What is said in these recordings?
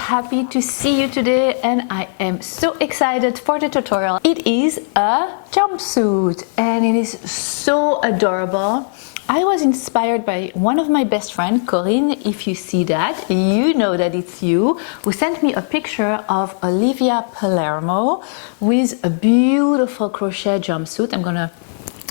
happy to see you today, and I am so excited for the tutorial. It is a jumpsuit and it is so adorable. I was inspired by one of my best friends, Corinne. If you see that, you know that it's you, who sent me a picture of Olivia Palermo with a beautiful crochet jumpsuit. I'm gonna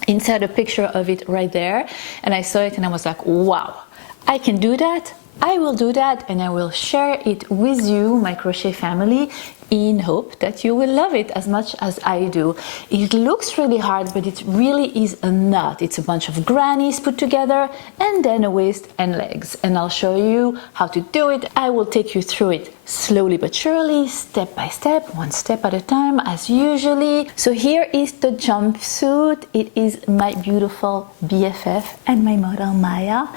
insert a picture of it right there, and I saw it and I was like, wow, I can do that. I will do that, and I will share it with you, my crochet family, in hope that you will love it as much as I do. It looks really hard, but it really is not. It's a bunch of grannies put together and then a waist and legs, and I'll show you how to do it. I will take you through it slowly but surely, step by step, one step at a time, as usually. So here is the jumpsuit. It is my beautiful BFF and my model Maya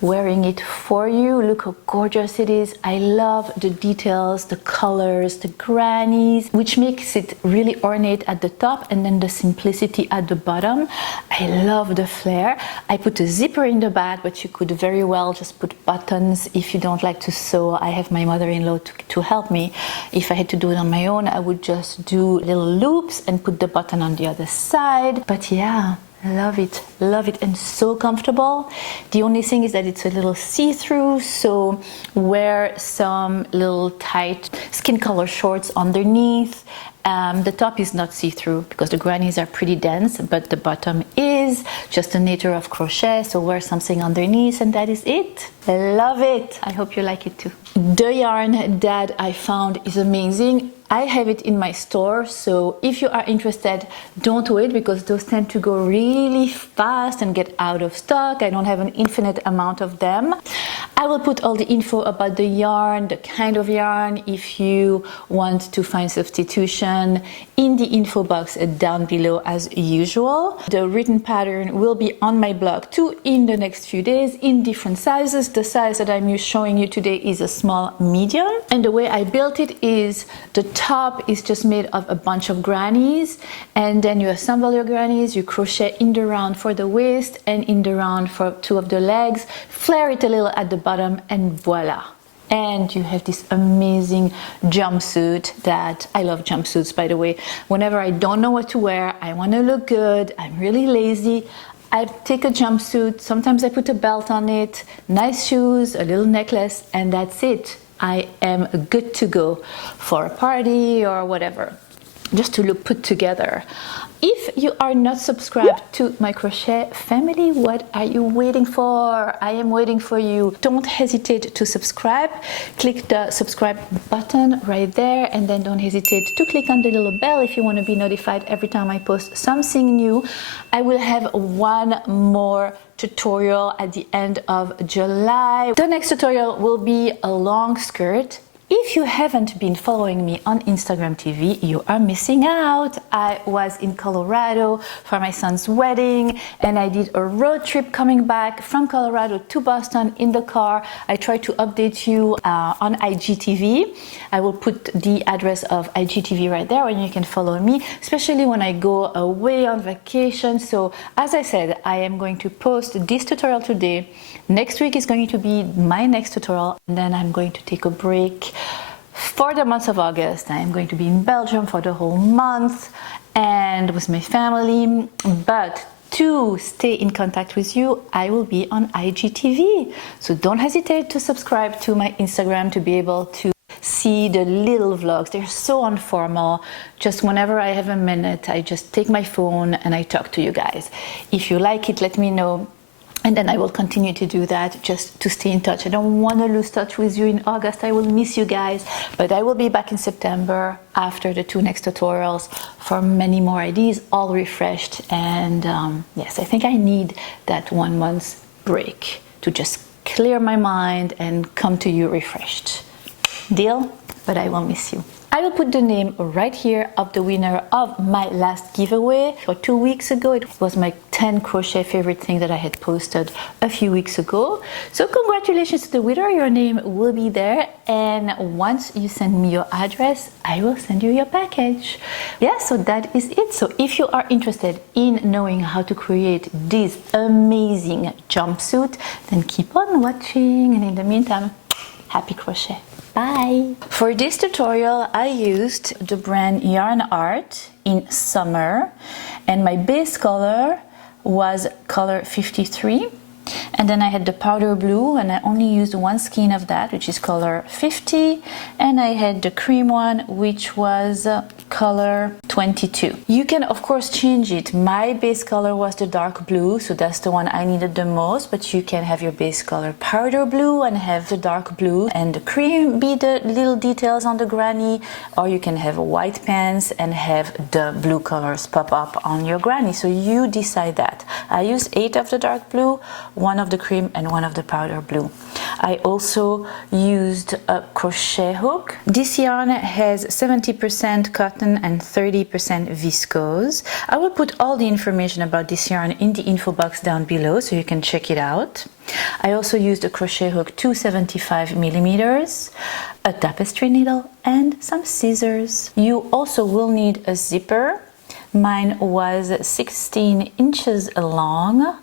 wearing it for you. Look how gorgeous it is. I love the details, the colors, the grannies, which makes it really ornate at the top, and then the simplicity at the bottom. I love the flare. I put a zipper in the back, but you could very well just put buttons if you don't like to sew. I have my mother-in-law to help me. If I had to do it on my own, I would just do little loops and put the button on the other side. But yeah, love it, and so comfortable. The only thing is that it's a little see-through, so wear some little tight skin color shorts underneath. The top is not see-through because the grannies are pretty dense, but the bottom is just a meter of crochet, so wear something underneath and that is it. I love it. I hope you like it too. The yarn that I found is amazing. I have it in my store, so if you are interested, don't wait, because those tend to go really fast and get out of stock. I don't have an infinite amount of them. I will put all the info about the yarn, the kind of yarn, if you want to find substitution, in the info box down below as usual. The written pattern will be on my blog too in the next few days in different sizes. The size that I'm showing you today is a small medium, and the way I built it is the top is just made of a bunch of grannies, and then you assemble your grannies, you crochet in the round for the waist and in the round for two of the legs, flare it a little at the bottom, and voila. And you have this amazing jumpsuit that I love. Jumpsuits, by the way. Whenever I don't know what to wear, I want to look good, I'm really lazy, I take a jumpsuit, sometimes I put a belt on it, nice shoes, a little necklace, and that's it. I am good to go for a party or whatever, just to look put together. If you are not subscribed to my crochet family, what are you waiting for? I am waiting for you. Don't hesitate to subscribe. Click the subscribe button right there, and then don't hesitate to click on the little bell if you want to be notified every time I post something new. I will have one more tutorial at the end of July. The next tutorial will be a long skirt. If you haven't been following me on Instagram TV, you are missing out. I was in Colorado for my son's wedding, and I did a road trip coming back from Colorado to Boston in the car. I tried to update you on IGTV. I will put the address of IGTV right there and you can follow me, especially when I go away on vacation. So as I said, I am going to post this tutorial today. Next week is going to be my next tutorial, and then I'm going to take a break for the month of August. I am going to be in Belgium for the whole month and with my family, but to stay in contact with you, I will be on IGTV. So don't hesitate to subscribe to my Instagram to be able to see the little vlogs. They're so informal. Just whenever I have a minute, I just take my phone and I talk to you guys. If you like it, let me know. And then I will continue to do that just to stay in touch. I don't want to lose touch with you in August. I will miss you guys, but I will be back in September after the two next tutorials for many more ideas, all refreshed. And yes, I think I need that 1 month break to just clear my mind and come to you refreshed. Deal? But I will miss you. I will put the name right here of the winner of my last giveaway for 2 weeks ago. It was my 10 crochet favorite thing that I had posted a few weeks ago. So congratulations to the winner, your name will be there, and once you send me your address, I will send you your package. Yeah, so that is it. So if you are interested in knowing how to create this amazing jumpsuit, then keep on watching, and in the meantime, happy crochet. Bye! For this tutorial I used the brand Yarn Art in Summer, and my base color was color 53. And then I had the powder blue, and I only used one skein of that, which is color 50, and I had the cream one, which was color 22. You can of course change it. My base color was the dark blue, so that's the one I needed the most, but you can have your base color powder blue and have the dark blue and the cream be the little details on the granny, or you can have white pants and have the blue colors pop up on your granny, so you decide that. I used 8 of the dark blue, 1 of the cream and 1 of the powder blue. I also used a crochet hook. This yarn has 70% cotton and 30% viscose. I will put all the information about this yarn in the info box down below so you can check it out. I also used a crochet hook 275 millimeters, a tapestry needle and some scissors. You also will need a zipper. Mine was 16 inches long,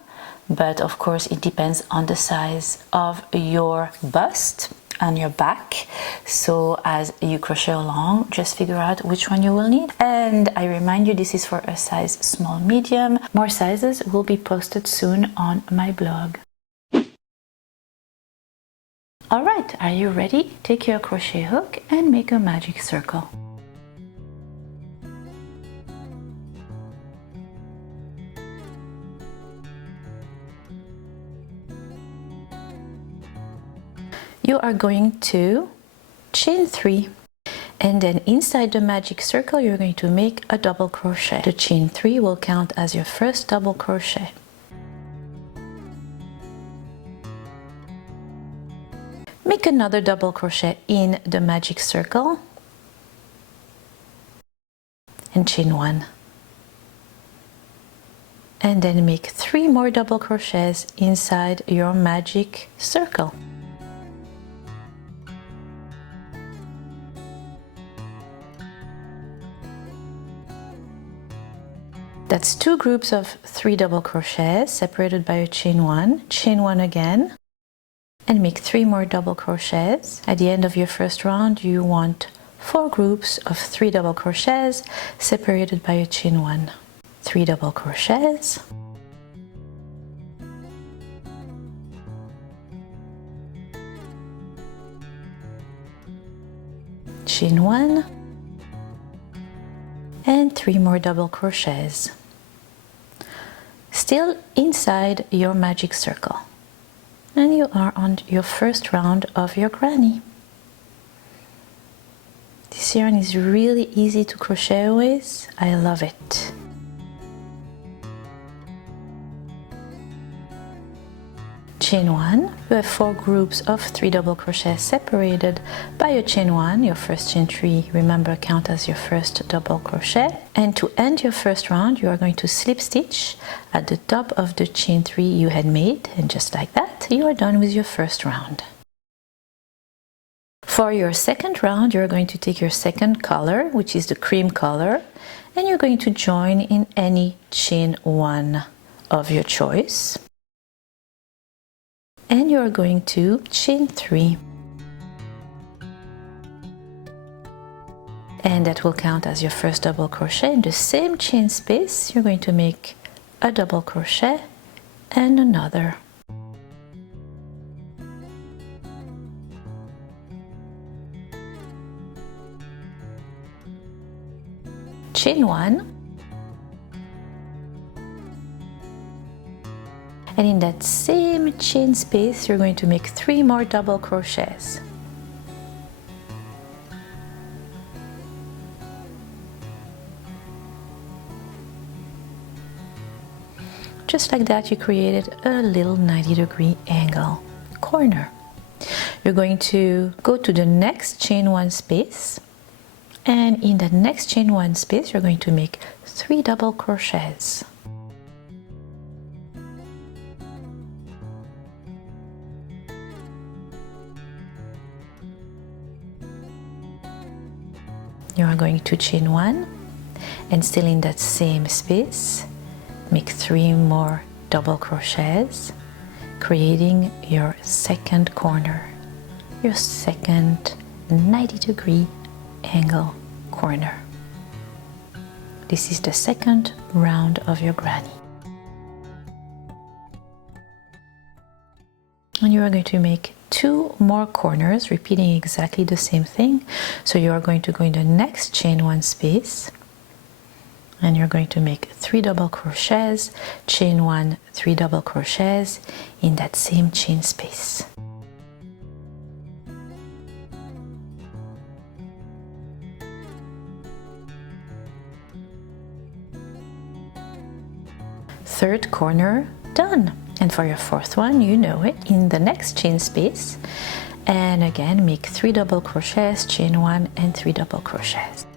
but of course it depends on the size of your bust on your back, so as you crochet along just figure out which one you will need. And I remind you, this is for a size small medium. More sizes will be posted soon on my blog. Alright, are you ready? Take your crochet hook and make a magic circle. You are going to chain 3, and then inside the magic circle you're going to make a double crochet. The chain 3 will count as your first double crochet. Make another double crochet in the magic circle and chain 1, and then make 3 more double crochets inside your magic circle. That's 2 groups of 3 double crochets separated by a chain 1 again, and make 3 more double crochets. At the end of your first round you want 4 groups of 3 double crochets separated by a chain 1. 3 double crochets, chain 1, and 3 more double crochets, still inside your magic circle, and you are on your first round of your granny. This yarn is really easy to crochet with. I love it. Chain 1, you have 4 groups of 3 double crochets separated by a chain 1. Your first chain 3, remember, count as your first double crochet. And to end your first round you are going to slip stitch at the top of the chain 3 you had made, and just like that you are done with your first round. For your second round you are going to take your second color, which is the cream color, and you're going to join in any chain 1 of your choice. And you are going to chain 3, and that will count as your first double crochet. In the same chain space you're going to make a double crochet and another. Chain 1, and in that same chain space you're going to make 3 more double crochets. Just like that you created a little 90-degree angle corner. You're going to go to the next chain 1 space, and in the next chain 1 space you're going to make 3 double crochets. You are going to chain 1, and still in that same space make 3 more double crochets, creating your second corner, your second 90-degree angle corner. This is the second round of your granny. And you are going to make 2 more corners, repeating exactly the same thing. So you are going to go in the next chain 1 space, and you're going to make 3 double crochets, chain 1, 3 double crochets in that same chain space. Third corner done. And for your fourth one, you know it, in the next chain space, and again make 3 double crochets, chain 1 and 3 double crochets.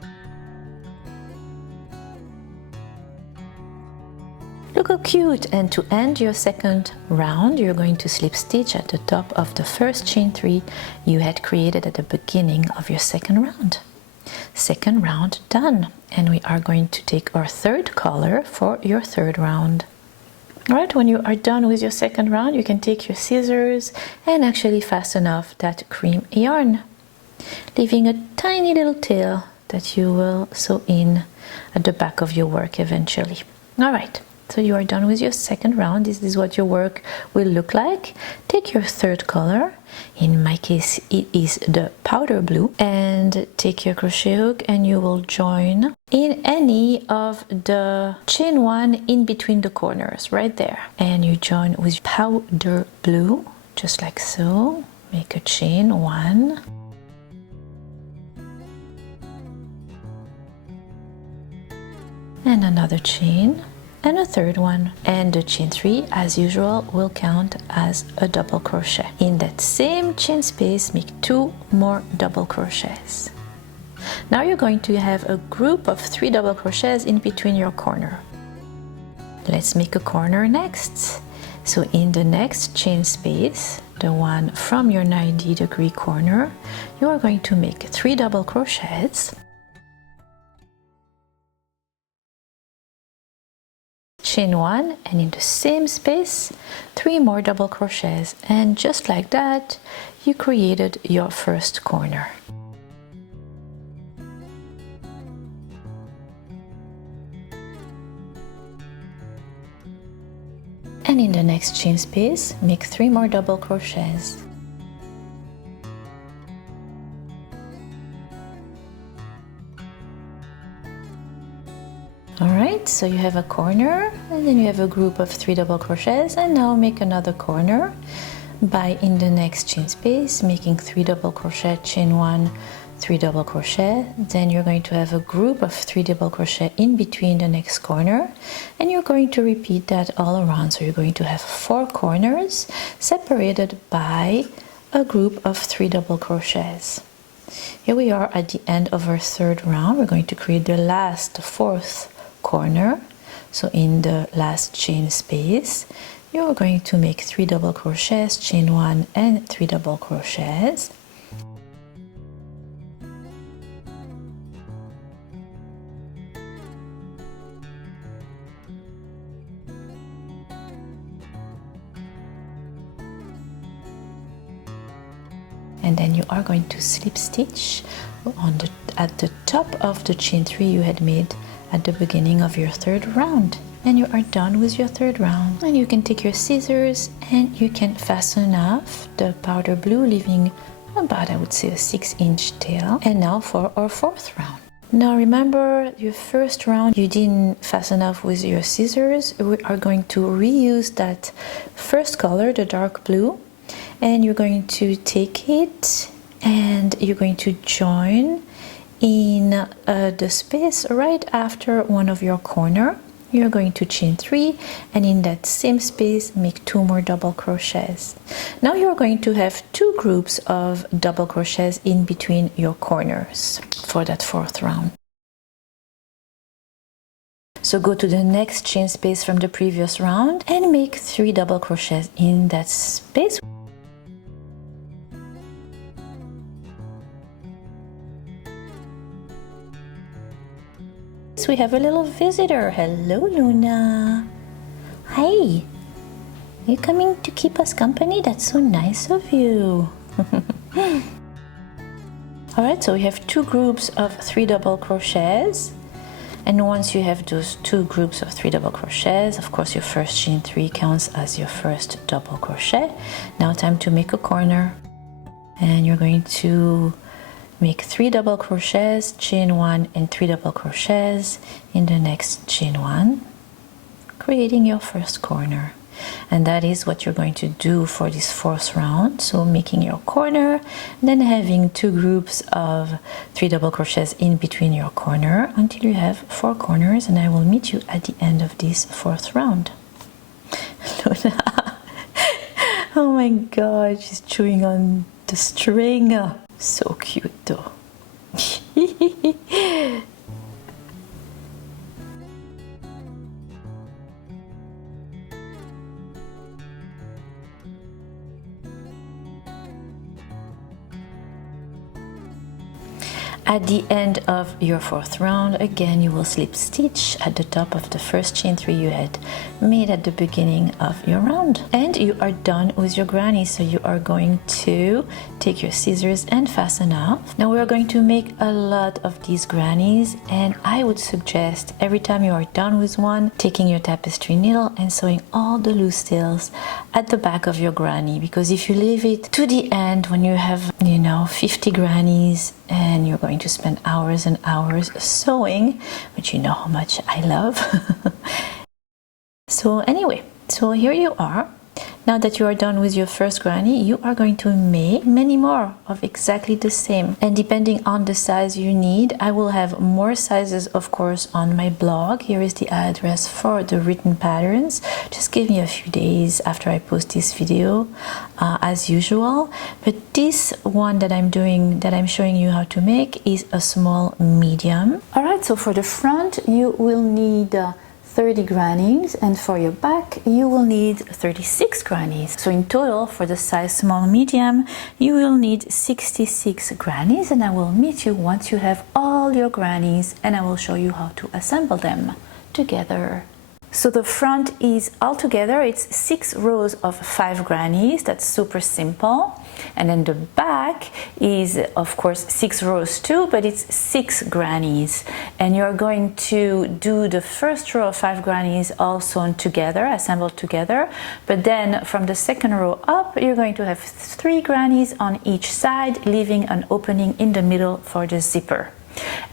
Look how cute! And to end your second round, you're going to slip stitch at the top of the first chain 3 you had created at the beginning of your second round. Second round done, and we are going to take our third color for your third round. Alright, when you are done with your second round, you can take your scissors and actually fasten off that cream yarn, leaving a tiny little tail that you will sew in at the back of your work eventually. Alright, so you are done with your second round. This is what your work will look like. Take your third color, in my case it is the powder blue, and take your crochet hook and you will join in any of the chain 1 in between the corners right there, and you join with powder blue just like so. Make a chain 1, and another chain, and a third one, and the chain 3 as usual will count as a double crochet. In that same chain space, make 2 more double crochets. Now you're going to have a group of 3 double crochets in between your corner. Let's make a corner next. So in the next chain space, the one from your 90-degree corner, you are going to make 3 double crochets, chain 1, and in the same space 3 more double crochets, and just like that you created your first corner. And in the next chain space make 3 more double crochets. Alright, so you have a corner, and then you have a group of 3 double crochets, and now make another corner by, in the next chain space, making 3 double crochet, chain 1, 3 double crochet. Then you're going to have a group of 3 double crochet in between the next corner, and you're going to repeat that all around. So you're going to have 4 corners separated by a group of 3 double crochets. Here we are at the end of our third round. We're going to create the last 4th corner. So in the last chain space you're going to make 3 double crochets, chain 1 and 3 double crochets, and then you are going to slip stitch at the top of the chain 3 you had made at the beginning of your third round, and you are done with your third round. And you can take your scissors and you can fasten off the powder blue, leaving about, I would say, a 6-inch tail. And now for our fourth round. Now remember, your first round you didn't fasten off with your scissors. We are going to reuse that first color, the dark blue, and you're going to take it and you're going to join in the space right after one of your corner. You're going to chain 3, and in that same space make 2 more double crochets. Now you're going to have 2 groups of double crochets in between your corners for that fourth round. So go to the next chain space from the previous round and make 3 double crochets in that space. We have a little visitor. Hello, Luna. Hi. You coming to keep us company? That's so nice of you. Alright, so we have two groups of 3 double crochets, and once you have those two groups of 3 double crochets, of course your first chain 3 counts as your first double crochet. Now time to make a corner, and you're going to make 3 double crochets, chain 1 and 3 double crochets in the next chain 1, creating your first corner. And that is what you're going to do for this 4th round. So making your corner, then having two groups of 3 double crochets in between your corner until you have 4 corners, and I will meet you at the end of this 4th round. Luna. Oh my god, she's chewing on the string. So cute though. At the end of your 4th round, again you will slip stitch at the top of the first chain 3 you had made at the beginning of your round. And you are done with your granny, so you are going to take your scissors and fasten off. Now we are going to make a lot of these grannies, and I would suggest every time you are done with one, taking your tapestry needle and sewing all the loose tails at the back of your granny, because if you leave it to the end when you have, 50 grannies, and you're going to spend hours and hours sewing, which you know how much I love. So anyway, so here you are. Now that you are done with your first granny, you are going to make many more of exactly the same. And depending on the size you need, I will have more sizes, of course, on my blog. Here is the address for the written patterns. Just give me a few days after I post this video, as usual. But this one that I'm doing, that I'm showing you how to make, is a small medium. All right, so for the front, you will need 30 grannies, and for your back you will need 36 grannies. So in total, for the size small medium, you will need 66 grannies, and I will meet you once you have all your grannies, and I will show you how to assemble them together. So the front is all together, it's 6 rows of 5 grannies. That's super simple. And then the back is, of course, 6 rows too, but it's 6 grannies. And you're going to do the first row of 5 grannies all sewn together, assembled together. But then from the second row up, you're going to have 3 grannies on each side, leaving an opening in the middle for the zipper.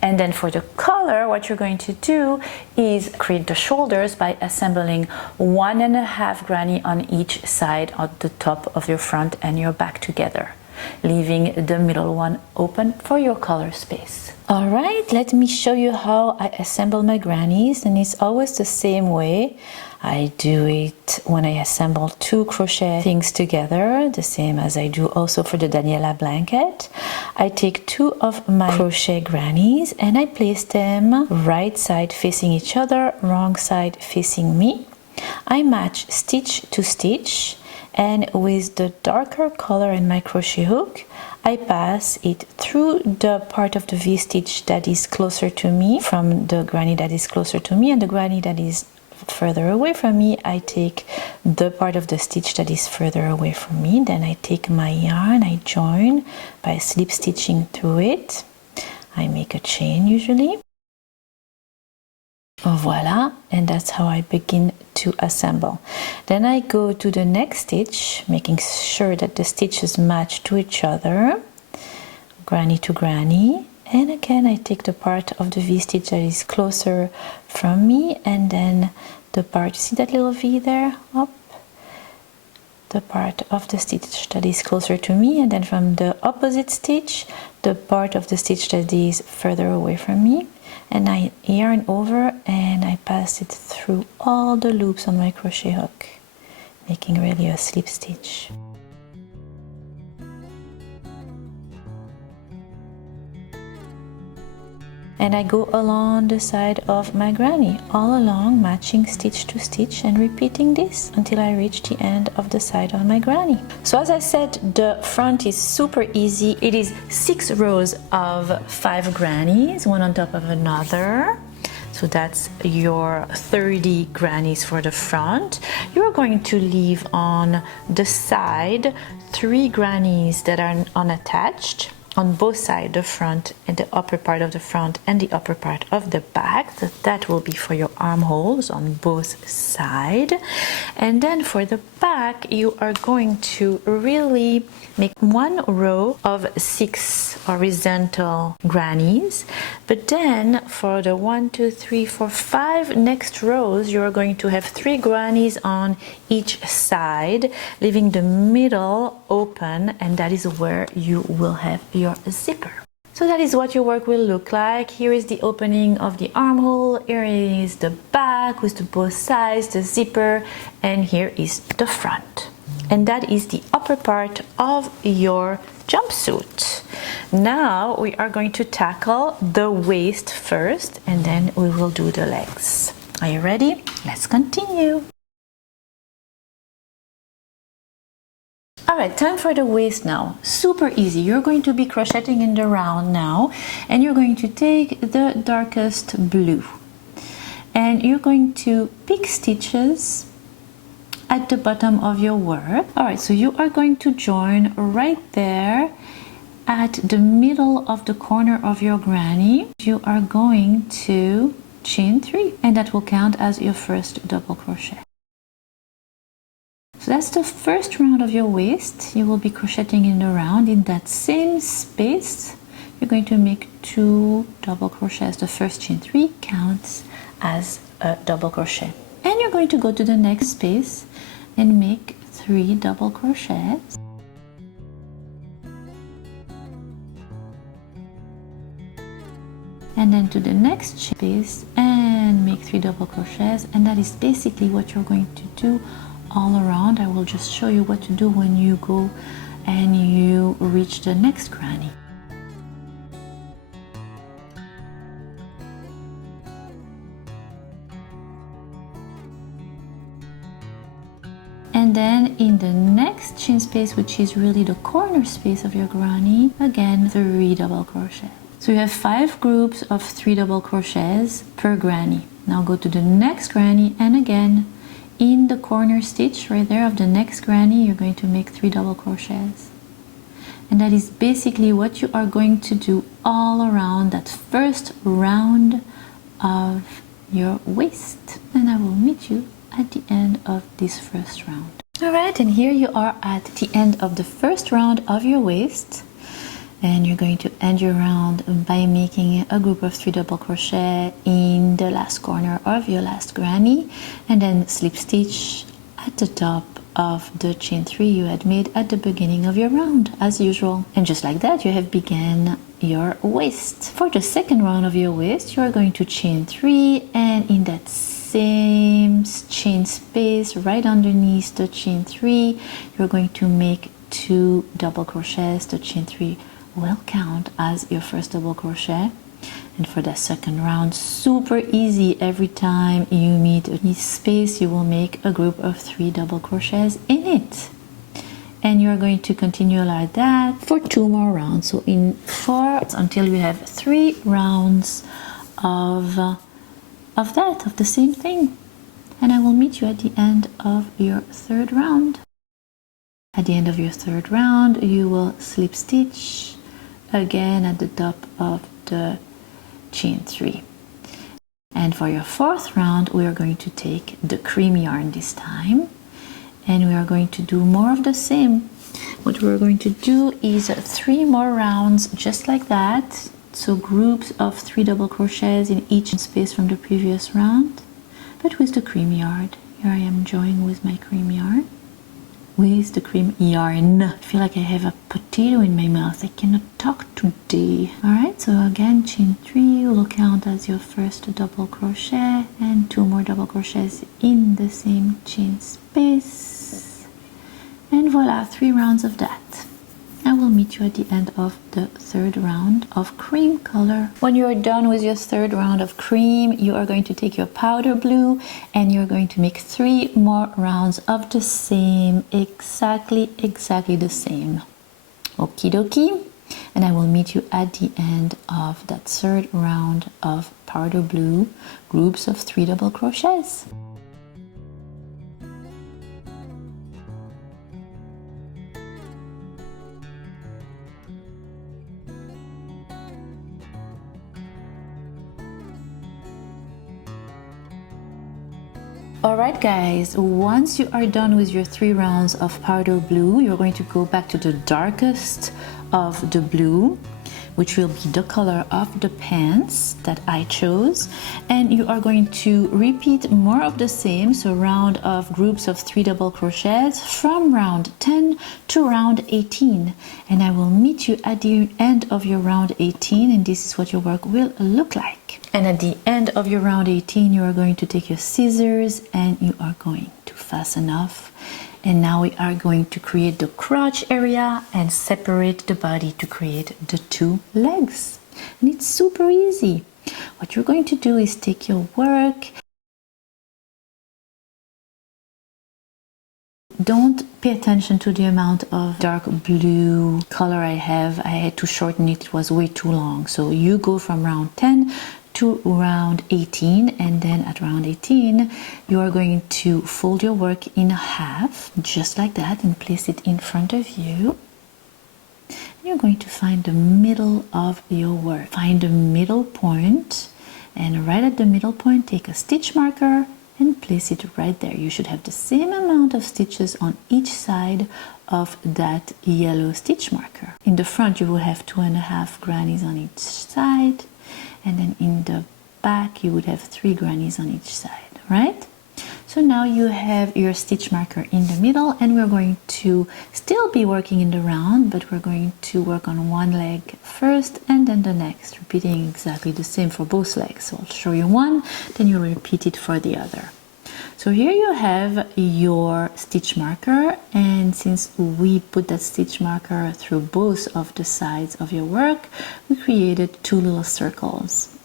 And then for the collar, what you're going to do is create the shoulders by assembling 1.5 granny on each side of the top of your front and your back together, leaving the middle one open for your collar space. All right, let me show you how I assemble my grannies, and it's always the same way. I do it when I assemble 2 crochet things together, the same as I do also for the Daniela blanket. I take 2 of my crochet grannies and I place them right side facing each other, wrong side facing me. I match stitch to stitch, and with the darker color in my crochet hook, I pass it through the part of the V-stitch that is closer to me from the granny that is closer to me, and the granny that is further away from me, I take the part of the stitch that is further away from me. Then I take my yarn, I join by slip stitching through it. I make a chain usually. Voila, and that's how I begin to assemble. Then I go to the next stitch, making sure that the stitches match to each other, granny to granny. And again, I take the part of the V-stitch that is closer from me, and then the part, see that little V there? Up. The part of the stitch that is closer to me, and then from the opposite stitch, the part of the stitch that is further away from me. And I yarn over and I pass it through all the loops on my crochet hook, making really a slip stitch. And I go along the side of my granny, all along, matching stitch to stitch, and repeating this until I reach the end of the side of my granny. So as I said, the front is super easy. It is 6 rows of 5 grannies, one on top of another. So that's your 30 grannies for the front. You're going to leave on the side 3 grannies that are unattached. on both sides, the front and the upper part of the front and the upper part of the back. So that will be for your armholes on both sides. And then for the back, you are going to really make one row of 6 horizontal grannies, but then for the 1, 2, 3, 4, 5 next rows, you are going to have 3 grannies on each side, leaving the middle open, and that is where you will have your zipper. So that is what your work will look like. Here is the opening of the armhole, here is the back with the both sides, the zipper, and here is the front. And that is the upper part of your jumpsuit. Now we are going to tackle the waist first, and then we will do the legs. Are you ready? Let's continue. Alright, time for the waist now. Super easy. You're going to be crocheting in the round now, and you're going to take the darkest blue, and you're going to pick stitches at the bottom of your work. Alright, so you are going to join right there at the middle of the corner of your granny. You are going to chain 3, and that will count as your first double crochet. So that's the first round of your waist. You will be crocheting in the round. In that same space, you're going to make 2 double crochets. The first chain 3 counts as a double crochet. And you're going to go to the next space and make 3 double crochets. And then to the next space and make 3 double crochets, and that is basically what you're going to do all around. I will just show you what to do when you go and you reach the next granny. And then in the next chain space, which is really the corner space of your granny, again 3 double crochets. So you have 5 groups of 3 double crochets per granny. Now go to the next granny, and again in the corner stitch right there of the next granny, you're going to make 3 double crochets. And that is basically what you are going to do all around that first round of your waist. And I will meet you at the end of this first round. Alright, and here you are at the end of the first round of your waist. And you're going to end your round by making a group of 3 double crochet in the last corner of your last granny, and then slip stitch at the top of the chain 3 you had made at the beginning of your round, as usual. And just like that, you have begun your waist. For the second round of your waist, you are going to chain 3, and in that same chain space right underneath the chain 3, you're going to make 2 double crochets. The chain 3 will count as your first double crochet. And for the second round, super easy. Every time you meet this space, you will make a group of 3 double crochets in it, and you're going to continue like that for 2 more rounds. So in 4, until you have 3 rounds of the same thing. And I will meet you at the end of your 3rd round. At the end of your 3rd round, you will slip stitch again at the top of the chain 3. And for your 4th round, we are going to take the cream yarn this time, and we are going to do more of the same. What we're going to do is 3 more rounds just like that. So groups of 3 double crochets in each space from the previous round, but with the cream yarn. Here I am joining with my cream yarn. With the cream yarn. I feel like I have a potato in my mouth. I cannot talk today. Alright, so again, chain 3 will count as your first double crochet, and 2 more double crochets in the same chain space. And voila, 3 rounds of that. I will meet you at the end of the 3rd round of cream color. When you are done with your 3rd round of cream, you are going to take your powder blue, and you're going to make 3 more rounds of the same, exactly the same. Okie dokie. And I will meet you at the end of that 3rd round of powder blue, groups of 3 double crochets. Alright guys, once you are done with your 3 rounds of powder blue, you're going to go back to the darkest of the blue, which will be the color of the pants that I chose, and you are going to repeat more of the same, so round of groups of 3 double crochets from round 10 to round 18, and I will meet you at the end of your round 18, and this is what your work will look like. And at the end of your round 18, you are going to take your scissors and you are going to fasten off. And now we are going to create the crotch area and separate the body to create the 2 legs. And it's super easy. What you're going to do is take your work. Don't pay attention to the amount of dark blue color I have. I had to shorten it, it was way too long. So you go from round 10 to round 18, and then at round 18 you are going to fold your work in half just like that and place it in front of you. And you're going to find the middle of your work. Find the middle point, and right at the middle point take a stitch marker and place it right there. You should have the same amount of stitches on each side of that yellow stitch marker. In the front you will have 2.5 grannies on each side, and then in the back you would have 3 grannies on each side, right? So now you have your stitch marker in the middle, and we're going to still be working in the round, but we're going to work on one leg first and then the next, repeating exactly the same for both legs. So I'll show you one, then you repeat it for the other. So here you have your stitch marker, and since we put that stitch marker through both of the sides of your work, we created 2 little circles.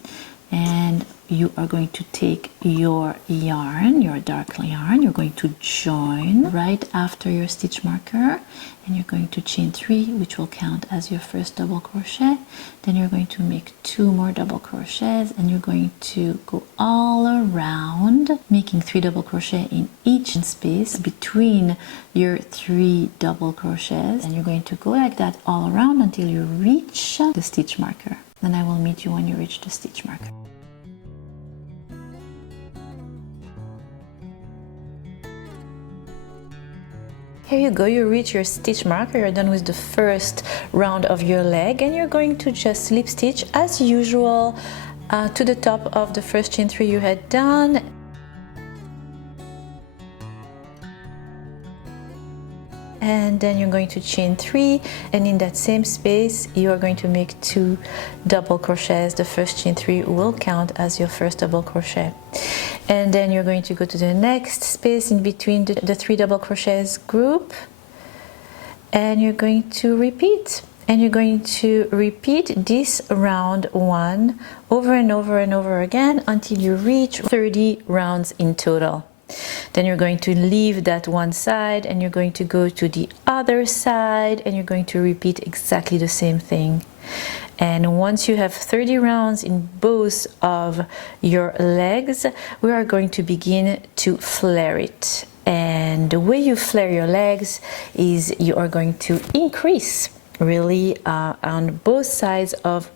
And you are going to take your yarn, your dark yarn, you're going to join right after your stitch marker, and you're going to chain 3, which will count as your first double crochet. Then you're going to make 2 more double crochets, and you're going to go all around, making 3 double crochet in each space between your 3 double crochets, and you're going to go like that all around until you reach the stitch marker. Then I will meet you when you reach the stitch marker. Here you go, you reach your stitch marker, you're done with the first round of your leg, and you're going to just slip stitch as usual to the top of the first chain 3 you had done. And then you're going to chain 3, and in that same space you are going to make 2 double crochets. The first chain 3 will count as your first double crochet, and then you're going to go to the next space in between the 3 double crochets group, and you're going to repeat. And you're going to repeat this round 1 over and over and over again until you reach 30 rounds in total. Then you're going to leave that one side and you're going to go to the other side, and you're going to repeat exactly the same thing. And once you have 30 rounds in both of your legs, we are going to begin to flare it. And the way you flare your legs is you are going to increase really on both sides of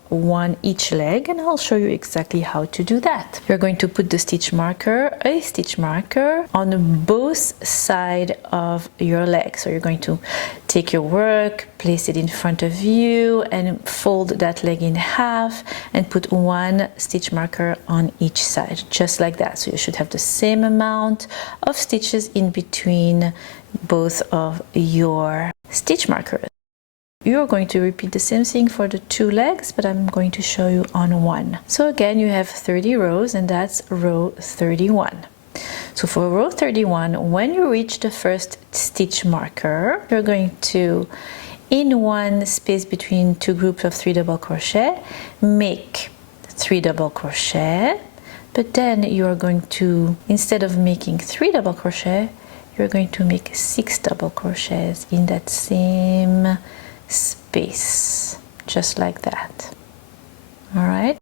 each leg, and I'll show you exactly how to do that. You're going to put the stitch marker, a stitch marker, on both sides of your leg. So you're going to take your work, place it in front of you, and fold that leg in half and put 1 stitch marker on each side, just like that. So you should have the same amount of stitches in between both of your stitch markers. You're going to repeat the same thing for the 2 legs, but I'm going to show you on 1. So again, you have 30 rows, and that's row 31. So for row 31, when you reach the first stitch marker, you're going to, in one space between 2 groups of 3 double crochet, make 3 double crochet, but then you're going to, instead of making 3 double crochet, you're going to make 6 double crochets in that same space, just like that. All right,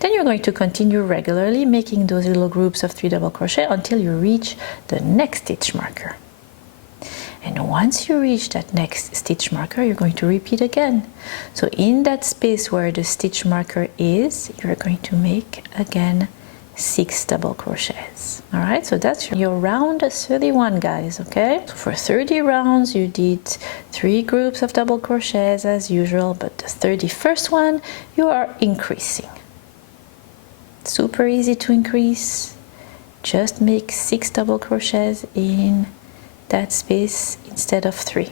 then you're going to continue regularly making those little groups of 3 double crochet until you reach the next stitch marker. And once you reach that next stitch marker, you're going to repeat again. So in that space where the stitch marker is, you're going to make again 6 double crochets. All right, so that's your round 31, guys. Okay, so for 30 rounds you did 3 groups of double crochets as usual, but the 31st one you are increasing. Super easy to increase. Just make 6 double crochets in that space instead of 3.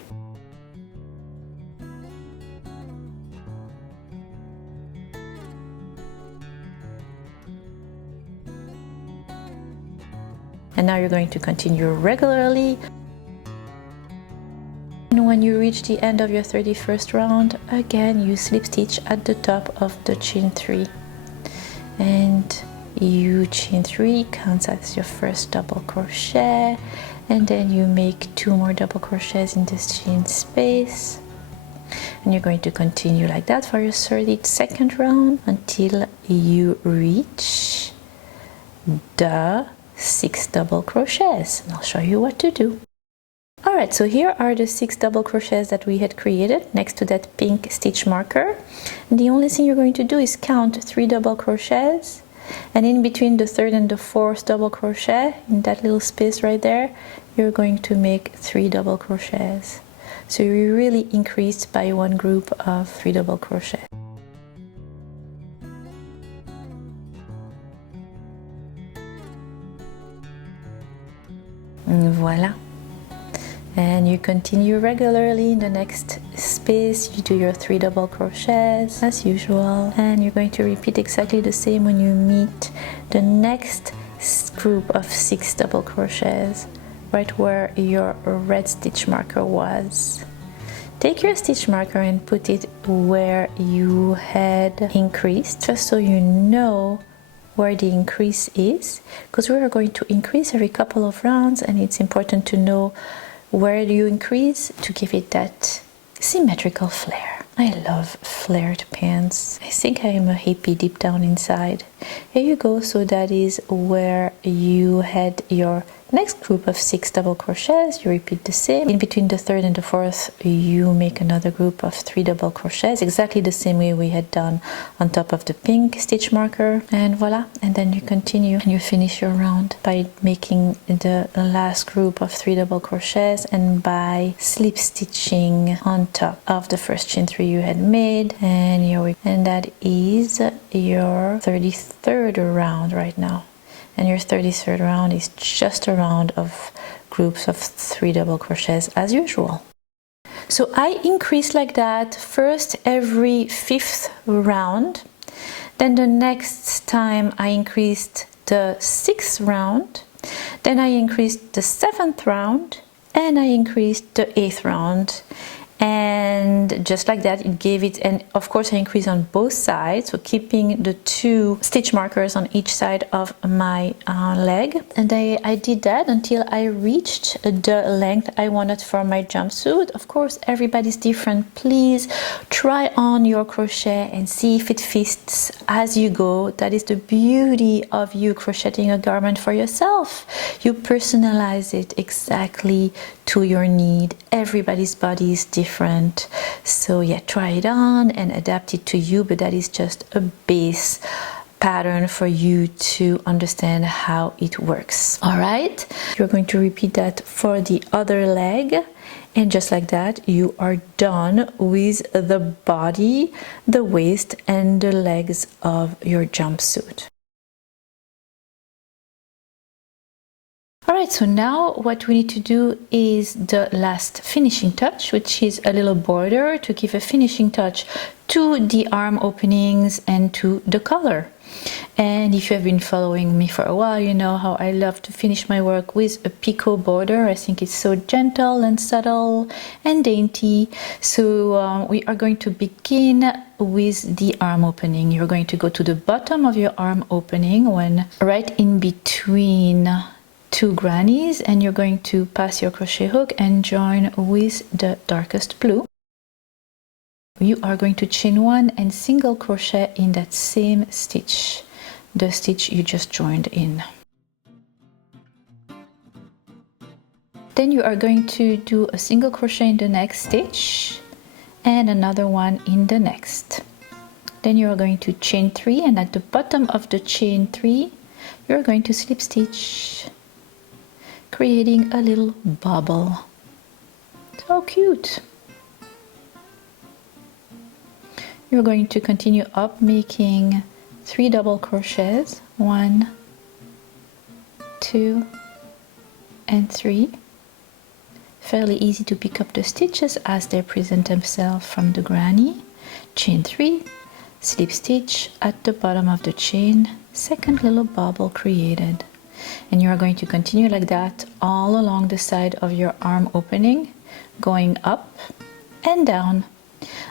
And now you're going to continue regularly. And when you reach the end of your 31st round, again you slip stitch at the top of the chain 3. And you chain 3 counts as your first double crochet, and then you make 2 more double crochets in this chain space. And you're going to continue like that for your 32nd round until you reach the 6 double crochets, and I'll show you what to do. Alright, so here are the 6 double crochets that we had created next to that pink stitch marker. And the only thing you're going to do is count 3 double crochets, and in between the 3rd and the 4th double crochet, in that little space right there, you're going to make 3 double crochets. So you really increased by 1 group of 3 double crochets. Voila. And you continue regularly in the next space. You do your 3 double crochets as usual, and you're going to repeat exactly the same when you meet the next group of 6 double crochets right where your red stitch marker was. Take your stitch marker and put it where you had increased, just so you know where the increase is, because we are going to increase every couple of rounds, and it's important to know where you increase to give it that symmetrical flair. I love flared pants. I think I am a hippie deep down inside. Here you go, so that is where you had your next group of 6 double crochets. You repeat the same. In between the 3rd and the 4th, you make another group of 3 double crochets, exactly the same way we had done on top of the pink stitch marker. And voila, and then you continue and you finish your round by making the last group of 3 double crochets and by slip stitching on top of the first chain 3 you had made. And that is your 33rd round right now. And your 33rd round is just a round of groups of 3 double crochets as usual. So I increase like that first every 5th round, then the next time I increased the 6th round, then I increased the 7th round, and I increased the 8th round. And just like that, it gave it, and of course I increase on both sides, so keeping the 2 stitch markers on each side of my leg. And I did that until I reached the length I wanted for my jumpsuit. Of course, everybody's different. Please try on your crochet and see if it fits as you go. That is the beauty of you crocheting a garment for yourself. You personalize it exactly to your need. Everybody's body is different, so yeah, try it on and adapt it to you, but that is just a base pattern for you to understand how it works. All right, you're going to repeat that for the other leg, and just like that you are done with the body, the waist and the legs of your jumpsuit. Alright, so now what we need to do is the last finishing touch, which is a little border to give a finishing touch to the arm openings and to the collar. And if you have been following me for a while, you know how I love to finish my work with a picot border. I think it's so gentle and subtle and dainty. So we are going to begin with the arm opening. You're going to go to the bottom of your arm opening, when right in between 2 grannies, and you're going to pass your crochet hook and join with the darkest blue. You are going to chain 1 and single crochet in that same stitch, the stitch you just joined in. Then you are going to do a single crochet in the next stitch and another one in the next. Then you are going to chain 3, and at the bottom of the chain 3 you're going to slip stitch, creating a little bubble. So cute. You're going to continue up, making 3 double crochets, 1, 2, and 3. Fairly easy to pick up the stitches as they present themselves from the granny. Chain 3, slip stitch at the bottom of the chain, second little bubble created. And you are going to continue like that all along the side of your arm opening, going up and down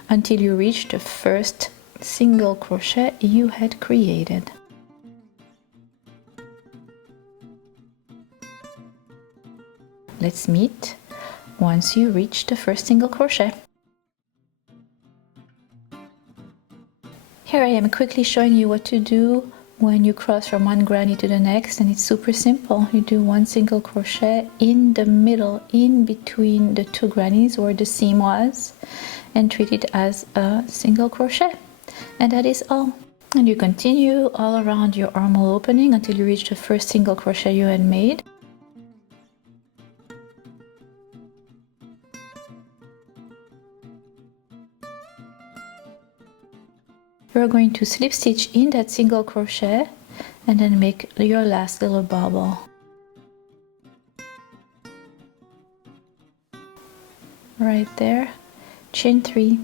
until you reach the first single crochet you had created. Let's meet once you reach the first single crochet. Here I am quickly showing you what to do when you cross from one granny to the next, and it's super simple. You do 1 single crochet in the middle, in between the 2 grannies where the seam was, and treat it as a single crochet. And that is all. And you continue all around your armhole opening until you reach the first single crochet you had made. You're going to slip stitch in that single crochet and then make your last little bubble. Right there, chain 3,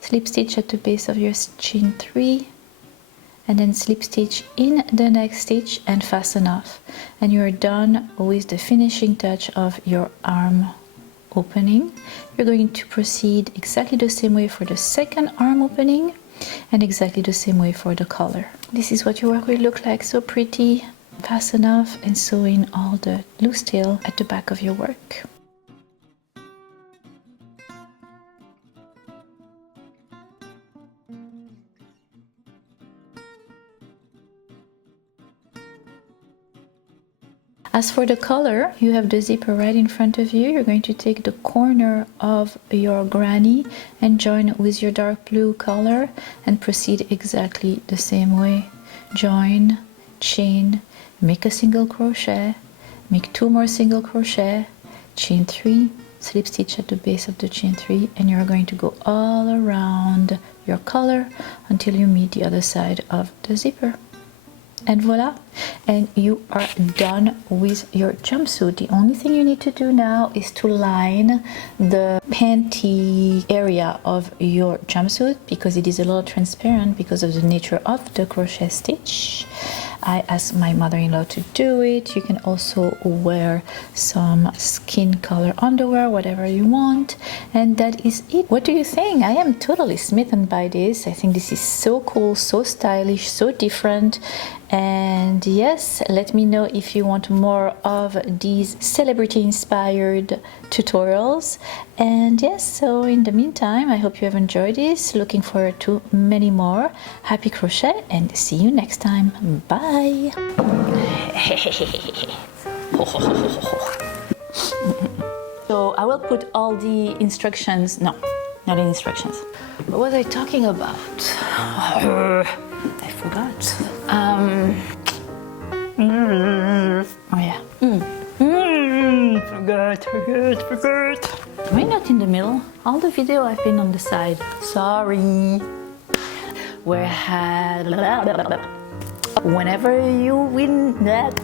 slip stitch at the base of your chain 3, and then slip stitch in the next stitch and fasten off, and you're done with the finishing touch of your arm opening. You're going to proceed exactly the same way for the second arm opening and exactly the same way for the collar. This is what your work will look like, so pretty. Fasten off and sew in all the loose tail at the back of your work. As for the collar, you have the zipper right in front of you. You're going to take the corner of your granny and join with your dark blue collar and proceed exactly the same way. Join, chain, make a single crochet, make 2 more single crochet, chain 3, slip stitch at the base of the chain 3, and you're going to go all around your collar until you meet the other side of the zipper. And voila, and you are done with your jumpsuit. The only thing you need to do now is to line the panty area of your jumpsuit, because it is a little transparent because of the nature of the crochet stitch. I asked my mother-in-law to do it. You can also wear some skin color underwear, whatever you want. And that is it. What do you think? I am totally smitten by this. I think this is so cool, so stylish, so different. And yes, let me know if you want more of these celebrity-inspired tutorials. And yes, so in the meantime, I hope you have enjoyed this. Looking forward to many more. Happy crochet and see you next time. Bye! So I will put all the instructions, no, not the instructions. What was I talking about? I forgot. Oh yeah. Forgot. Why not in the middle? All the video I've been on the side. Sorry. Whenever you win that.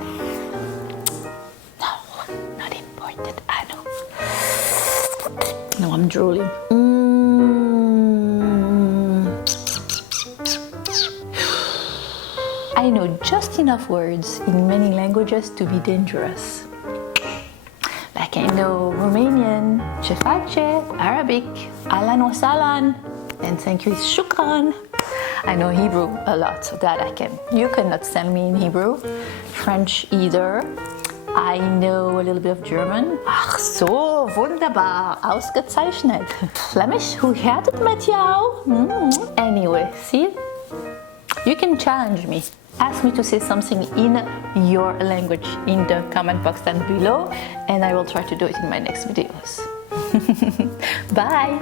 No, not important. I know. No, I'm drooling. I know just enough words in many languages to be dangerous. Like I know Romanian, ce face, Arabic, ahlan wa sahlan, and thank you is shukran. I know Hebrew a lot, so that I can. You cannot send me in Hebrew. French either. I know a little bit of German. Ach so, wunderbar, ausgezeichnet. Flemish, hoe gaat het met jou? Anyway, see? You can challenge me. Ask me to say something in your language in the comment box down below, and I will try to do it in my next videos. Bye!